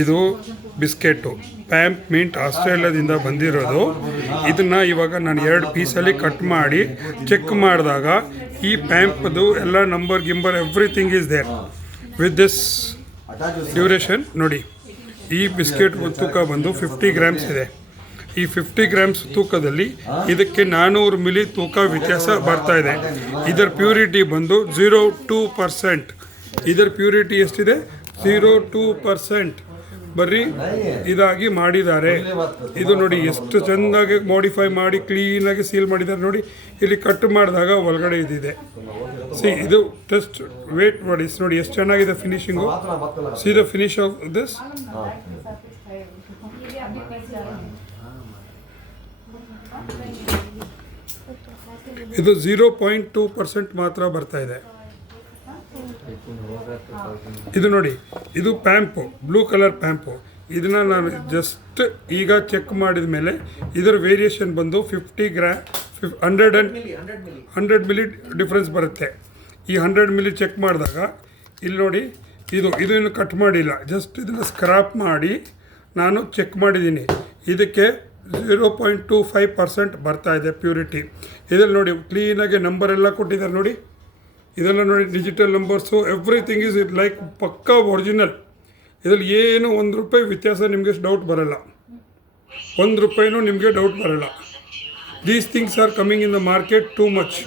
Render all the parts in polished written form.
ಇದು biscuit ಪ್ಯಾಂಪ್ mint ಆಸ್ಟ್ರೇಲಿಯಾದಿಂದ ಬಂದಿರೋದು. ಇದನ್ನು ಇವಾಗ ನಾನು 2 ಪೀಸಲ್ಲಿ ಕಟ್ ಮಾಡಿ ಚೆಕ್ ಮಾಡಿದಾಗ ಈ ಪ್ಯಾಂಪ್ದು ಎಲ್ಲ ನಂಬರ್ ಗಿಂಬರ್ everything is there with this duration. ನೋಡಿ, ಈ ಬಿಸ್ಕೆಟ್ ತೂಕ ಬಂದು 50 ಗ್ರಾಮ್ಸ್ ಇದೆ. ಈ 50 ಗ್ರಾಮ್ಸ್ ತೂಕದಲ್ಲಿ ಇದಕ್ಕೆ 400 ಮಿಲಿ ತೂಕ ವ್ಯತ್ಯಾಸ ಬರ್ತಾ ಇದೆ. ಇದರ ಪ್ಯೂರಿಟಿ ಬಂದು 0.2%. ಇದರ ಪ್ಯೂರಿಟಿ ಎಷ್ಟಿದೆ? 0.2% ಬರ್ರಿ ಇದಾಗಿ ಮಾಡಿದ್ದಾರೆ. ಇದು ನೋಡಿ ಎಷ್ಟು ಚೆಂದಾಗಿ ಮಾಡಿಫೈ ಮಾಡಿ ಕ್ಲೀನಾಗಿ ಸೀಲ್ ಮಾಡಿದ್ದಾರೆ. ನೋಡಿ, ಇಲ್ಲಿ ಕಟ್ ಮಾಡಿದಾಗ ಒಳಗಡೆ ಇದಿದೆ. ಇದು ಟೆಸ್ಟ್ ವೇಟ್ ಮಾಡಿ ನೋಡಿ ಎಷ್ಟು ಚೆನ್ನಾಗಿದೆ finishing. See the finish of this. ಇದು 0.2% ಮಾತ್ರ ಬರ್ತಾ ಇದೆ. ಇದು ನೋಡಿ, ಇದು ಪ್ಯಾಂಪು, ಬ್ಲೂ ಕಲರ್ ಪ್ಯಾಂಪು. ಇದನ್ನು ನಾನು ಜಸ್ಟ್ ಈಗ ಚೆಕ್ ಮಾಡಿದ ಮೇಲೆ ಇದರ ವೇರಿಯೇಷನ್ ಬಂದು 50 ಗ್ರಾಮ್ 100 ಮಿಲಿ ಡಿಫ್ರೆನ್ಸ್ ಬರುತ್ತೆ. ಈ 100 ಮಿಲಿ ಚೆಕ್ ಮಾಡಿದಾಗ ಇಲ್ಲಿ ನೋಡಿ, ಇದನ್ನು ಕಟ್ ಮಾಡಿಲ್ಲ, ಜಸ್ಟ್ ಇದನ್ನು ಸ್ಕ್ರಾಪ್ ಮಾಡಿ ನಾನು ಚೆಕ್ ಮಾಡಿದ್ದೀನಿ. ಇದಕ್ಕೆ 0.25% ಬರ್ತಾ ಇದೆ ಪ್ಯೂರಿಟಿ. ಇದರಲ್ಲಿ ನೋಡಿ ಕ್ಲೀನಾಗಿ ನಂಬರ್ ಎಲ್ಲ ಕೊಟ್ಟಿದ್ದಾರೆ. ನೋಡಿ, ಇದೆಲ್ಲ ನೋಡಿ digital numbers, everything is it like ಪಕ್ಕಾ ಒರಿಜಿನಲ್. ಇದರಲ್ಲಿ ಏನು ₹1 ವ್ಯತ್ಯಾಸ ನಿಮಗೆ ಡೌಟ್ ಬರಲ್ಲ. ₹1 ನಿಮಗೆ ಡೌಟ್ ಬರಲ್ಲ. These things are coming in the market too much.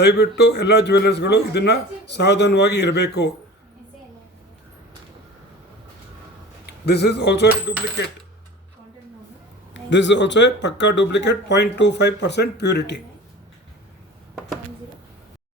ದಯವಿಟ್ಟು ಎಲ್ಲ ಜ್ಯುವೆಲ್ಲರ್ಸ್ಗಳು ಇದನ್ನು ಸಾವಧಾನವಾಗಿ ಇರಬೇಕು. This is also A duplicate. This is also a pakka duplicate 0.25% purity.